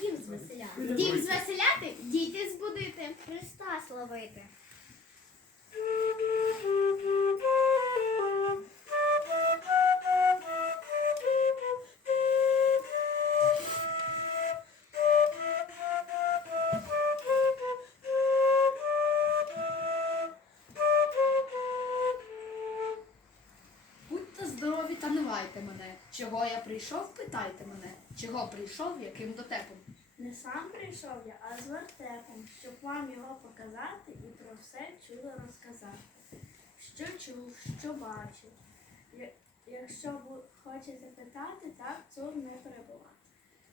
Дім звеселяти. Дім звеселяти, діти збудити. Христа славити. Здорові та не лайте мене. Чого я прийшов, питайте мене. Чого прийшов, яким дотепом. Не сам прийшов я, а з вертепом, щоб вам його показати і про все чудо розказати. Що чув, що бачив. Якщо ви хочете питати, так цур не перебувати.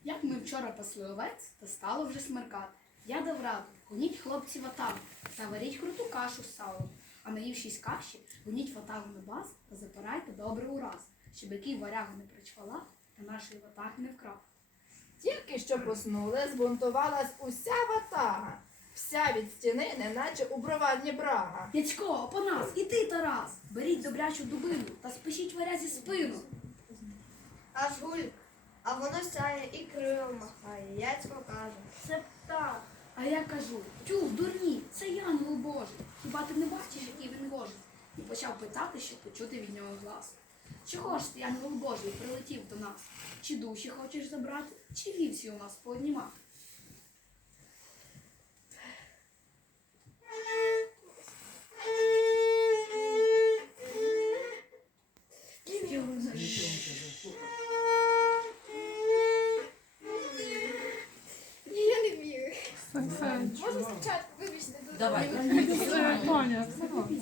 Як ми вчора пасли овець, то стало вже смеркати. Я дав раду, гоніть хлопців атам та варіть круту кашу з салом. А наївшись каші, гоніть ватагу на баз та запирайте добре ураз, щоб який варягу не причвалав та нашої ватаги не вкрав. Тільки що поснули, збунтувалась уся ватага. Вся від стіни, неначе у бровадні брага. Дядько, по нас, і ти, Тарас! Беріть добрячу дубину та спишіть варязі спину. Аж гуль, а воно сяє і крилом махає, яцько каже. Це птах. А я кажу, тю, дурні, це янгол Божий. Хіба ти не бачиш, який він гожий? І почав питати, щоб почути від нього глас. Чого ж ти, янгол Божий, прилетів до нас? Чи душі хочеш забрати, чи вівсі у нас пооднімати? Можна спочатку, вибачте. Давай. І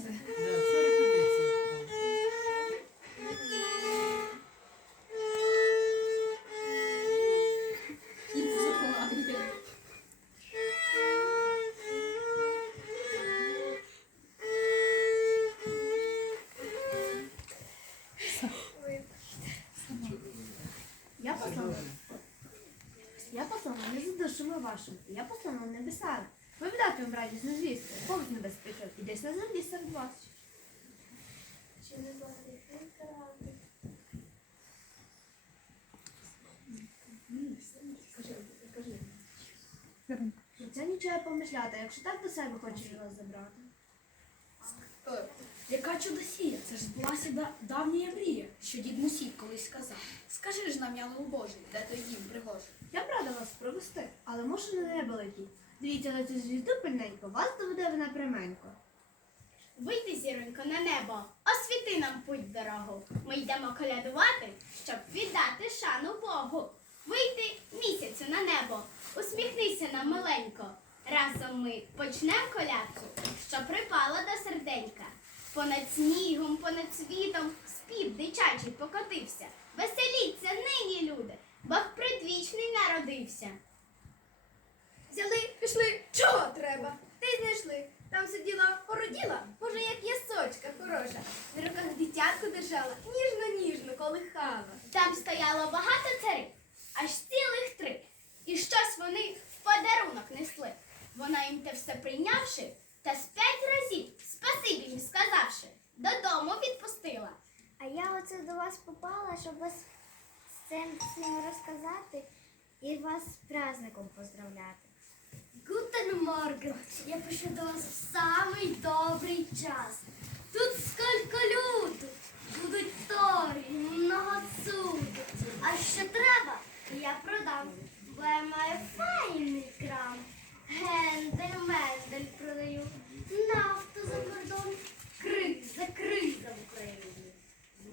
душами вашими, я послала в небеса. Повідати вам радісну звістку, повід прийшов і десь на землі серед вас. Чи не? Про це нічого помишляти, якщо так до себе хочеш вас забрати. Яка чудосія, це ж збулася да- давня мрія, що дід Мусій колись сказав. Скажи ж нам, янгол Божий, де той дім пригожий. Я б рада вас провести, але можу на небо летіти. Дивіться на цю звізду пильненько, вас доведе вона пряменько. Вийди, зіронько, на небо, освіти нам путь дорогу. Ми йдемо колядувати, щоб віддати шану Богу. Вийди місяцю на небо, усміхнися нам миленько. Разом ми почнем колядку, що припала до серденька. Понад снігом, понад світом спів дичачий покотився. Веселіться нині, люди, Бог предвічний народився. Взяли, пішли, чого треба? Ти знайшли. Там сиділа породіла, може, як ясочка хороша. На руках дитятку держала, ніжно-ніжно колихала. Там стояло багато царів, аж цілих три. І щось вони в подарунок несли. Вона їм те все прийнявши, та з їм сказавши, додому відпустила. А я оце до вас попала, щоб вас з цим всім розказати і вас з праздником поздравляти. Гутен Морген, я пишу до вас в самий добрий час. Тут скільки люду, будуть торги, много цуду. А що треба, я продам, бо я маю файний крам. Гендель, мендель продаю, нафту за кордон, крик за криза в Україні.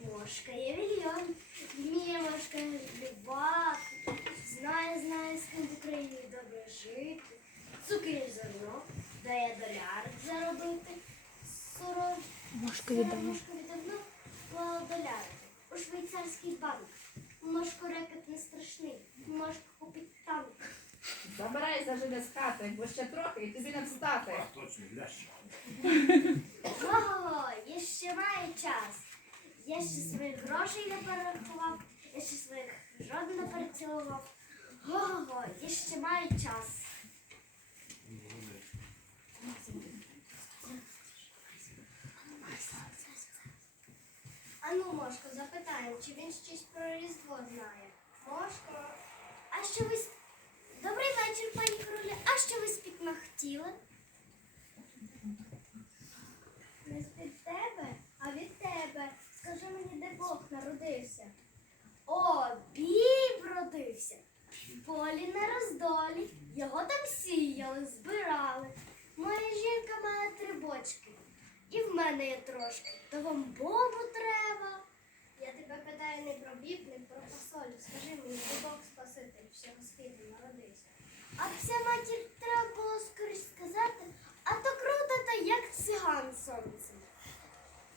Мошка є мільйон, вміє мошка любати, знає, знає, з ким в Україні добре жити. Цукер і зерно, дає доляр заробити. Сорок мошка віддавно. Мошка віддавно у швейцарський банк. Мошко рекет не страшний, мошко купить танк. Забирай зажиде з хати, бо ще трохи і тобі не встати. Ого, я ще маю час. Я ще своїх грошей не перерахував, я ще своїх жоден не перецілував. Ого, я ще маю час. Ану, Мошко, запитаємо, чи він щось про Різдво знає. Мошко, а що ви Добрий вечір, пані короле. А що ви спітно хотіли? Не з-під тебе, а від тебе. Скажи мені, де Бог народився? О, біб родився. В полі на роздолі. Його там сіяли, збирали. Моя жінка має три бочки. І в мене є трошки. То вам бобу треба. Я тебе питаю не про біб, не про фасолю. Скажи мені, де Бог Спаситель всього світу народився. А вся матір треба було скоріш сказати, а то круто та як циган сонце.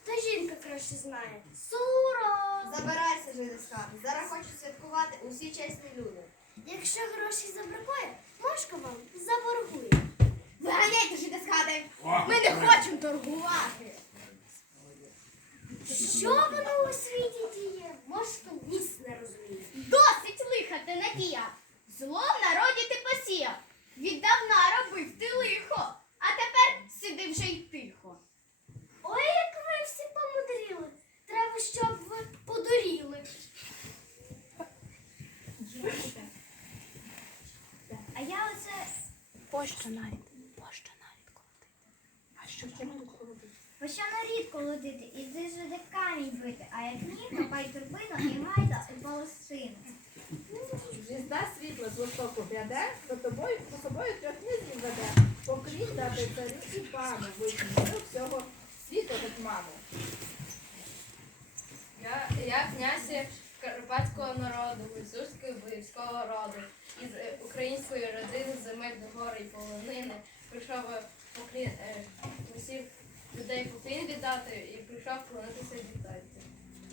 Та жінка краще знає. Суро! Забирайся, жиди з хати. Зараз хочуть святкувати усі чесні люди. Якщо грошей забракує, мошка вам заборгує. Виганяйте жити з хати! Ми не хочемо торгувати! Що воно у світі діє? Мошка ніс не розуміє. Досить лиха ти надія! Зло в народі ти посіяв! Віддавна робив ти лихо, а тепер сиди вже й тихо. Ой, як ви всі помудріли. Треба, щоб ви подуріли. А я оце Поща навіть. Поща навіть колотити. А що ще навіть колотити? почав нарід колотити, іди ж де камінь бити, а як ні, хапай турбину і гайда у Палестину. Звізда світла з востоку гляде, за тобою, за собою трьох князів веде. Поклін дати царю і пану, висмію всього світу гетьману. Я, я князь карпатського народу, гуцульського боївського роду, із е, української родини земель до гори і полонини. Прийшов е, поклін, людей поклін віддати і прийшов вклонитися дітейці.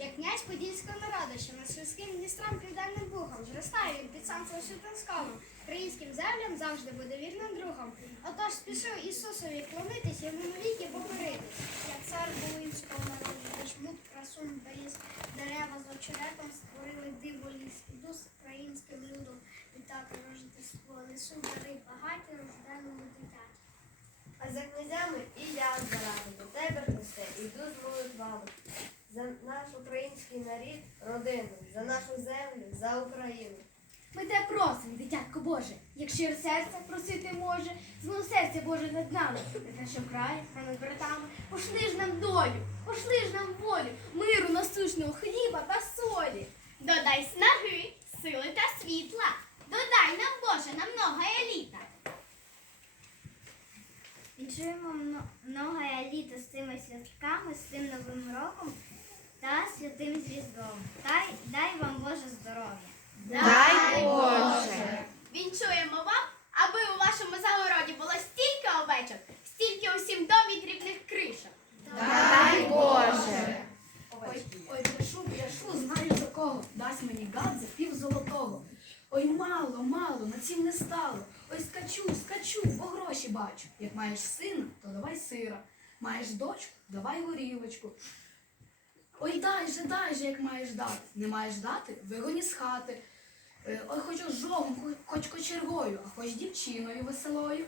Я князь Подільського народу, що над сільським Дністром південним Бугом зростаю він під сонцем Світанському. Українським землям завжди буде вірним другом. Отож спішив Ісусові клонитись, йому навіки покоритись. Я цар Волинського народу, де жмут красун беріз, дерева з очеретом створили диво ліс. Іду з українським людом вітати рождество. Несу дари багаті рожденому дитяті. А за князями і я збирати до тебе, Христе, іду з молитвами. За наш український нарід, родину, за нашу землю, за Україну. Ми те просимо, дитятко Боже, як щире серце просити може, знову серце Боже над нами, над нашим краєм, над братами. Пошли ж нам долю, пошли ж нам волю, миру насущного хліба та солі. Додай снаги, сили та світла. Додай нам, Боже, на многое літа. Вінчуємо мно- з цим новим роком та святим звіздом. Дай, дай вам Боже здоров'я. Дай Боже! Вінчуємо вам, аби у вашому загороді було стільки овечок, стільки усім домі дрібних кришок. Дай Боже! Ой, ой, пишу, пишу, знаю за кого. Дасть мені гад за пів золотого. Ой, мало, мало, на цім не стало. Ой, скачу, скачу, бо гроші бачу. Як маєш сина, то давай сира. Маєш дочку? Давай горілочку. Ой, дай же, дай же, як маєш дати. Не маєш дати? Вигоні з хати. Е, ой, хоч ожогом, хоч кочергою, а хоч дівчиною веселою.